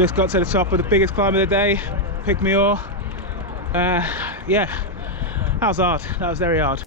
Just got to the top of the biggest climb of the day, Pygmalion. Yeah, that was hard. That was very hard.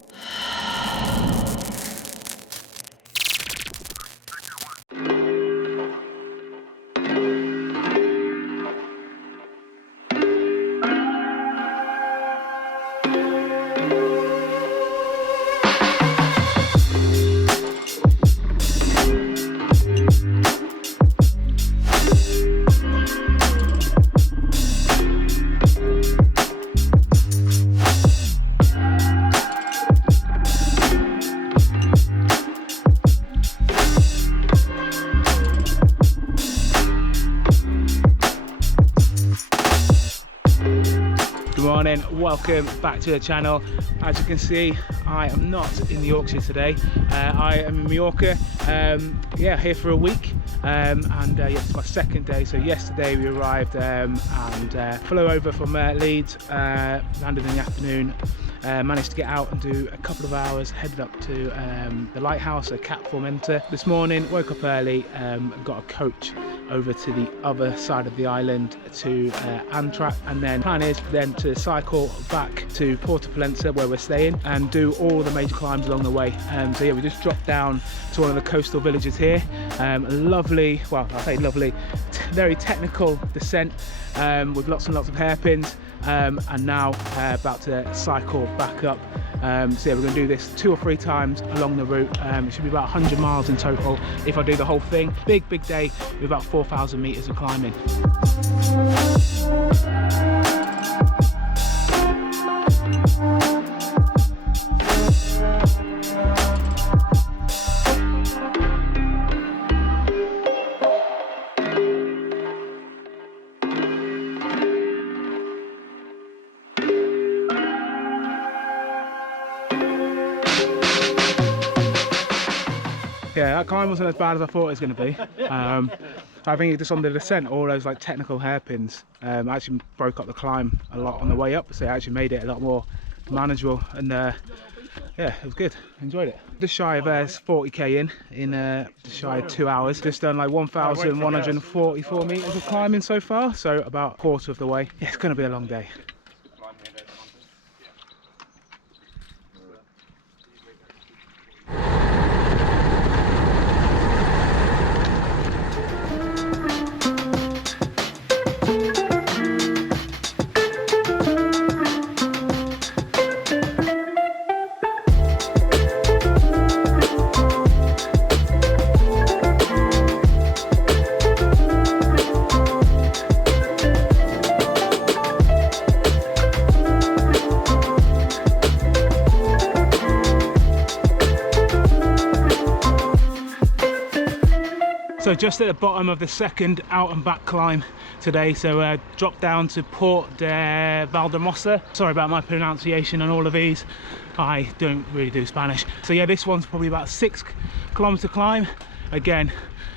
Welcome back to the channel. As you can see, I am not in the Yorkshire today. I am in Mallorca, yeah, here for a week, and yeah, it's my second day. So yesterday we arrived and flew over from Leeds, landed in the afternoon, managed to get out and do a couple of hours, headed up to the lighthouse at Cap Formenta. This morning woke up early, got a coach over to the other side of the island to Antrak, and then plan is then to cycle back to Porto Pollença where we're staying and do all the major climbs along the way. So yeah, we just dropped down to one of the coastal villages here. Lovely, well, I say lovely, very technical descent with lots and lots of hairpins, and now about to cycle back up. So yeah, we're going to do this 2 or 3 times along the route. It should be about 100 miles in total if I do the whole thing. Big day with about 4,000 meters of climbing. Yeah, that climb wasn't as bad as I thought it was going to be. I think just on the descent, all those like technical hairpins actually broke up the climb a lot on the way up, so it actually made it a lot more manageable, and yeah, it was good. Enjoyed it. Just shy of 40k in just shy of 2 hours. Just done like 1,144 meters of climbing so far, so about a quarter of the way. Yeah, it's going to be a long day. So just at the bottom of the second out and back climb today, so dropped down to Port de Valdemossa. Sorry about my pronunciation on all of these, I don't really do Spanish. So yeah, this one's probably about 6 kilometer climb. Again,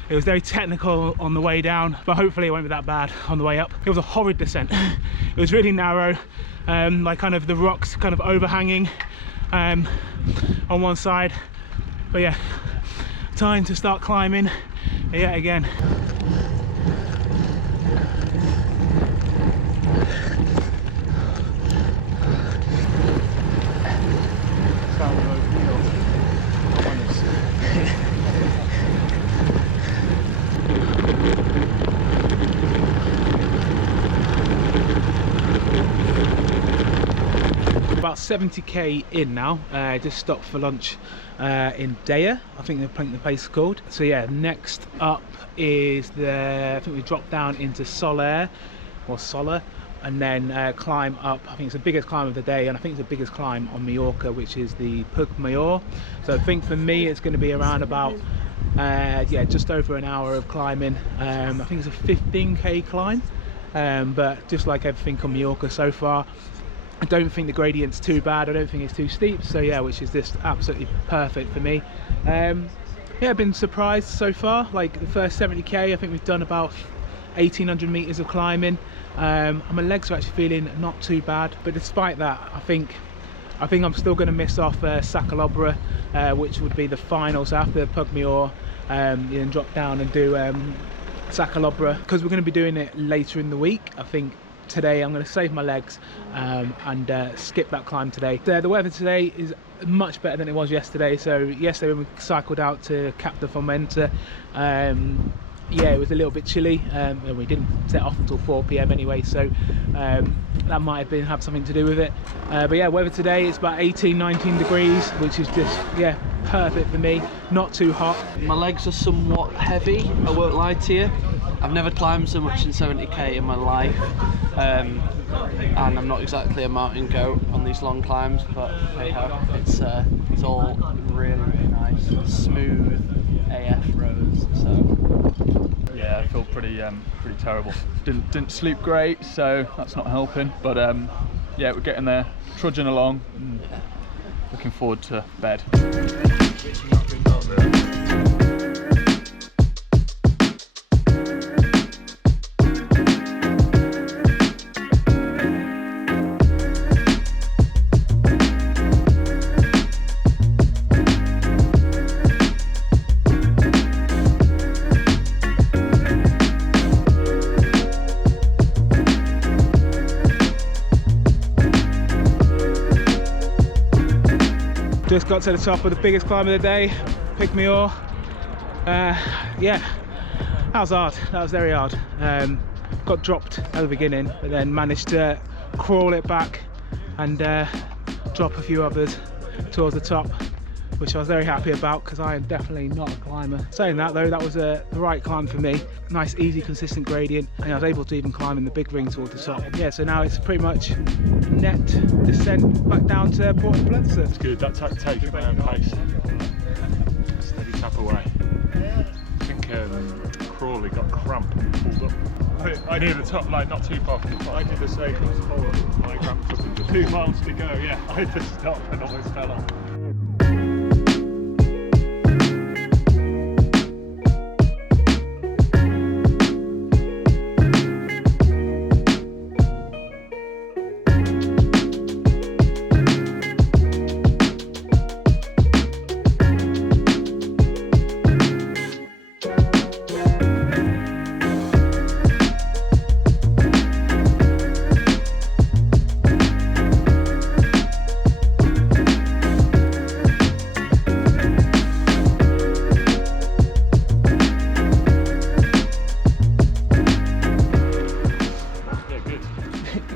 it was very technical on the way down, but hopefully it won't be that bad on the way up. It was a horrid descent. It was really narrow, like kind of the rocks kind of overhanging on one side. But yeah, time to start climbing yet again. About 70k in now. Just stopped for lunch in Dea, I think the place is called. So yeah, next up is I think we dropped down into Soler, and then climb up. I think it's the biggest climb of the day, and I think it's the biggest climb on Mallorca, which is the Pygmalion. So I think for me it's going to be around about yeah, just over an hour of climbing. I think it's a 15k climb, but just like everything on Mallorca so far, I don't think the gradient's too bad. I don't think it's too steep, so yeah, which is just absolutely perfect for me. Yeah, I've been surprised so far. Like the first 70k, I think we've done about 1,800 meters of climbing. And my legs are actually feeling not too bad, but despite that, I think I'm still going to miss off Sacalobra, which would be the final. So after Pygmalion, you then drop down and do Sacalobra, because we're going to be doing it later in the week. I think today I'm going to save my legs and skip that climb today. The weather today is much better than it was yesterday. So yesterday when we cycled out to Cap de Fomenta, yeah, it was a little bit chilly, and we didn't set off until 4 p.m. anyway, so that might have something to do with it. But yeah, weather today is about 18-19 degrees, which is just, yeah, perfect for me. Not too hot. My legs are somewhat heavy, I won't lie to you. I've never climbed so much in 70k in my life, and I'm not exactly a mountain goat on these long climbs, but hey ho, it's all really, really nice, smooth AF roads. So yeah, I feel pretty terrible. Didn't sleep great, so that's not helping. But yeah, we're getting there, trudging along, and looking forward to bed. Just got to the top of the biggest climb of the day, Pic Mior. Yeah, that was hard. That was very hard. Got dropped at the beginning, but then managed to crawl it back and drop a few others towards the top, which I was very happy about because I am definitely not a climber. Saying that though, that was the right climb for me. Nice, easy, consistent gradient, and I was able to even climb in the big ring towards the top. Yeah, so now it's pretty much net descent back down to Port Plata. It's good, that takes you at my own pace. Steady tap away. I think Crawley got cramp and pulled up. I near the top, like not too far from the top. I did the same, it was horrible. I cramped up and 2 miles to go, yeah. I had to stop and almost fell off.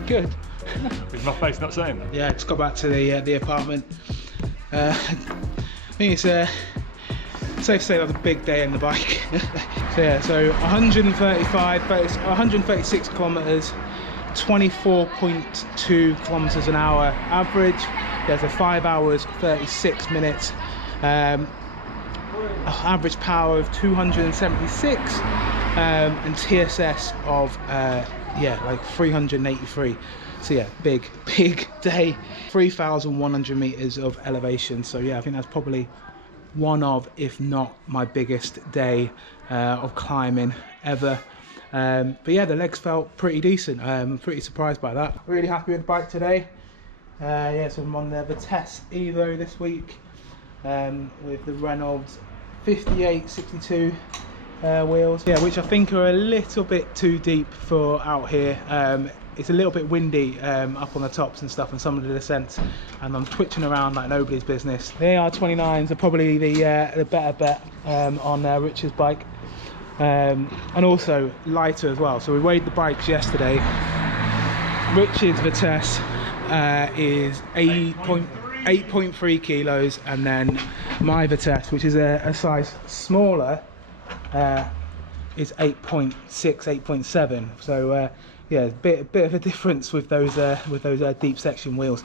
Good. Is my face not saying that? Yeah, just got back to the apartment. I think it's safe to say that was a big day on the bike. So yeah, so 136 kilometers, 24.2 kilometers an hour average. There's a 5 hours 36 minutes. Average power of 276, and TSS of yeah, like 383. So yeah, big day. 3,100 meters of elevation. So yeah, I think that's probably one of, if not my biggest day of climbing ever. But yeah, the legs felt pretty decent. I'm pretty surprised by that. Really happy with the bike today. Yeah, so I'm on the Vitesse Evo this week, with the Reynolds 5862 wheels, yeah, which I think are a little bit too deep for out here. It's a little bit windy up on the tops and stuff, and some of the descents, and I'm twitching around like nobody's business. The AR29s are probably the better bet on Richard's bike, and also lighter as well. So we weighed the bikes yesterday. Richard's Vitesse is 8.3 kilos, and then my Vitesse, which is a size smaller, is 8.6, 8.7. So yeah, a bit of a difference with those deep section wheels.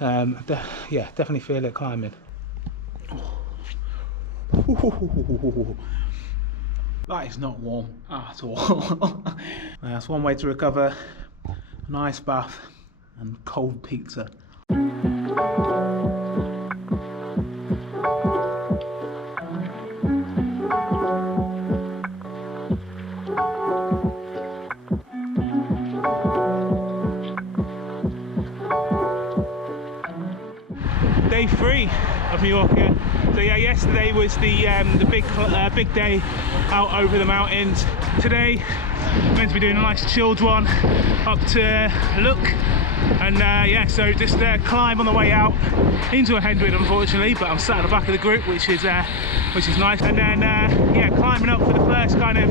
Yeah, definitely feel it climbing. That is not warm at all. That's one way to recover: an ice bath and cold pizza. Day 3 of Mallorca. So yeah, yesterday was the big day out over the mountains. Today, meant to be doing a nice chilled one up to Look. And yeah, so just climb on the way out into a headwind, unfortunately, but I'm sat at the back of the group, which is nice. And then yeah, climbing up for the first kind of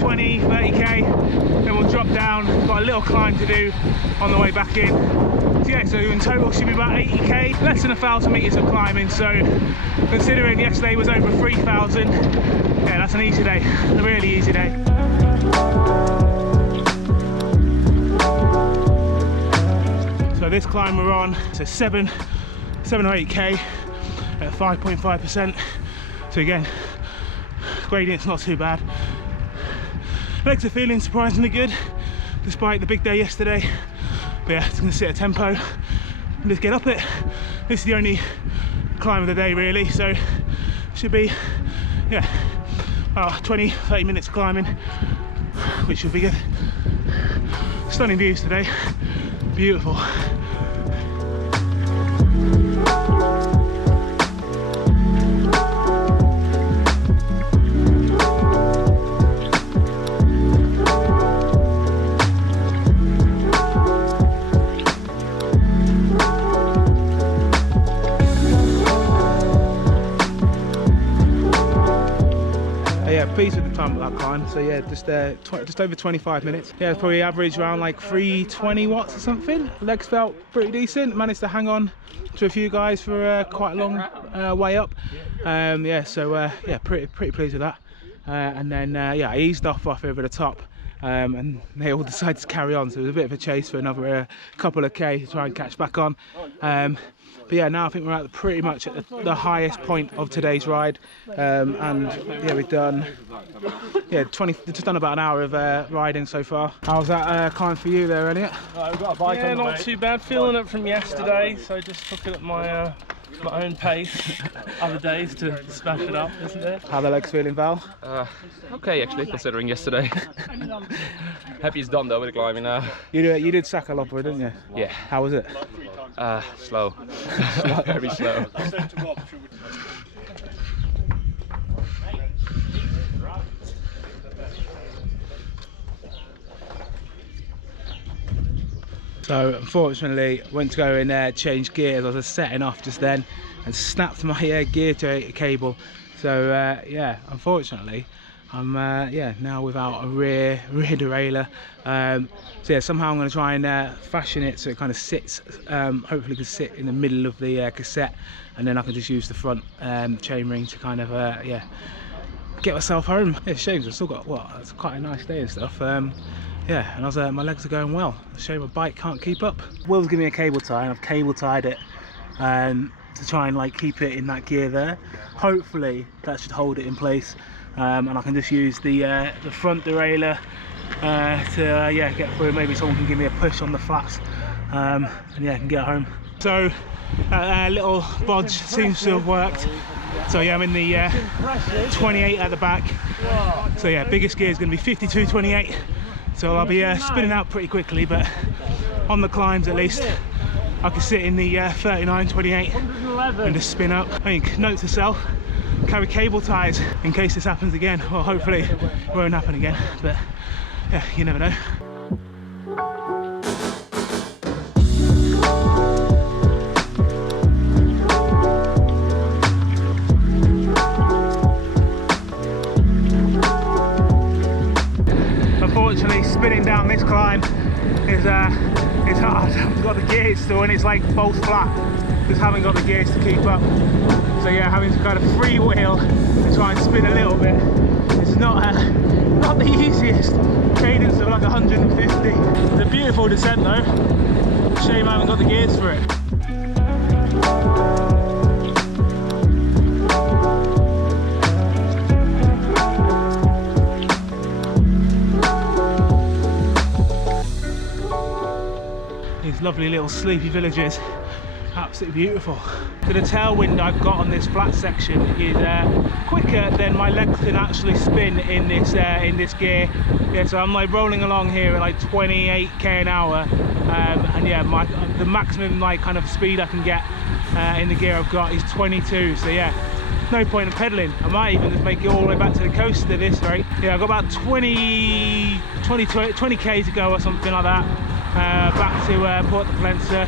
20-30k, then we'll drop down. Got a little climb to do on the way back in. So yeah, so in total should be about 80k, less than 1,000 meters of climbing. So considering yesterday was over 3,000, yeah, that's an easy day, a really easy day. So this climb we're on, so 7 or 8k at 5.5%. So again, gradient's not too bad. Legs are feeling surprisingly good, despite the big day yesterday. But yeah, it's gonna sit at tempo and just get up it. This is the only climb of the day really, so should be, yeah, 20-30 minutes of climbing, which should be good. Stunning views today, beautiful. Pleased with the time of that climb. So yeah, just over 25 minutes. Yeah, probably average around like 320 watts or something. Legs felt pretty decent. Managed to hang on to a few guys for quite a long way up. Yeah, so yeah, pretty pleased with that. And then yeah, I eased off over the top. And they all decided to carry on, so it was a bit of a chase for another couple of k to try and catch back on. But yeah, now I think we're at pretty much at the highest point of today's ride, and yeah, we've done just done about an hour of riding so far. How's that climb for you there, Elliot? We've got a bike on, not too bad. Feeling it from yesterday, so just took it at my own pace. Other days to smash it up, isn't it? How are the legs feeling, Val? Okay, actually, considering yesterday. Happy it's done though with the climbing now. You did Sakalopra, didn't you? Yeah. How was it? Slow. Very slow. So unfortunately, went to go in there, change gears. I was just setting off just then and snapped my gear cable. So yeah, unfortunately, I'm yeah, now without a rear derailleur. So yeah, somehow I'm going to try and fashion it so it kind of sits, hopefully can sit in the middle of the cassette, and then I can just use the front chainring to kind of yeah, get myself home. Yeah, shame I've still got, what, it's quite a nice day and stuff. Yeah, and my legs are going well. Shame my bike can't keep up. Will's giving me a cable tie, and I've cable tied it to try and like keep it in that gear there. Hopefully that should hold it in place, and I can just use the front derailleur to yeah, get through. Maybe someone can give me a push on the flats, and yeah, I can get home. So little bodge seems to have worked. So yeah, I'm in the 28 at the back. So yeah, biggest gear is going to be 52/28. So I'll be spinning out pretty quickly, but on the climbs at least, I can sit in the 39/28 and just spin up. I think, note to self, carry cable ties in case this happens again. Well, hopefully it won't happen again, but yeah, you never know. Unfortunately, spinning down this climb is hard. I've got the gears still, and it's like both flat. Just haven't got the gears to keep up. So yeah, having to kind of freewheel to try and spin a little bit. It's not the easiest. Cadence of like 150. It's a beautiful descent though. Shame I haven't got the gears for it. Lovely little sleepy villages, absolutely beautiful. So the tailwind I've got on this flat section is quicker than my legs can actually spin in this gear. Yeah, so I'm like rolling along here at like 28k an hour, and yeah, the maximum like kind of speed I can get in the gear I've got is 22, so yeah, no point in pedaling. I might even just make it all the way back to the coast at this rate. Yeah, I've got about 20 k's to go or something like that, back to Port de Palencia.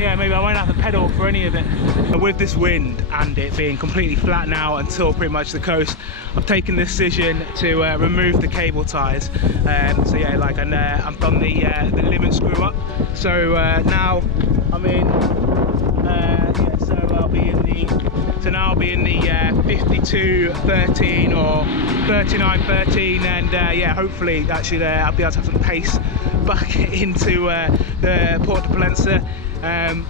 Yeah, maybe I won't have to pedal for any of it. With this wind and it being completely flat now until pretty much the coast, I've taken the decision to remove the cable ties. So yeah, like I've done the limit screw up. So now I'm in. Yeah, so I'll be in the. So now I'll be in the 52.13 or 39.13, and yeah, hopefully that should I'll be able to have some pace back into the Port de Palencia.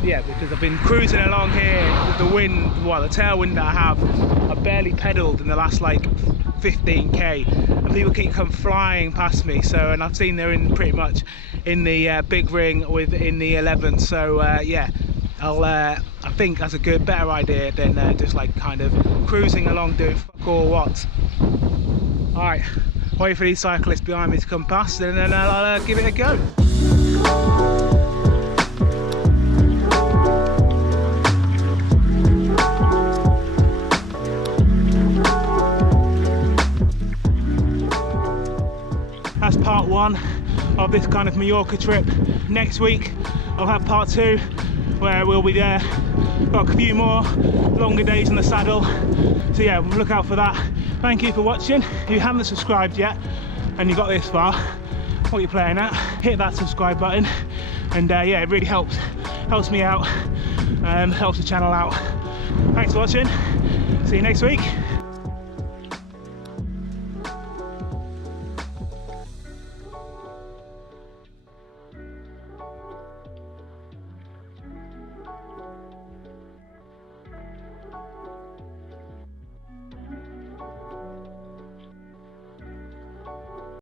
Yeah, because I've been cruising along here with the wind, well, the tailwind that I have. I've barely pedalled in the last like 15k, and people keep come flying past me. So, and I've seen they're in pretty much in the big ring in the 11. So yeah, I think that's a better idea than just like kind of cruising along doing fuck all what. All right, wait for these cyclists behind me to come past, and then I'll give it a go. That's part one of this kind of Mallorca trip. Next week I'll have part two, where we'll be there. Got a few more longer days in the saddle. So yeah, look out for that. Thank you for watching. If you haven't subscribed yet and you got this far, what are you playing at? Hit that subscribe button, and yeah, it really helps me out, helps the channel out. Thanks for watching. See you next week.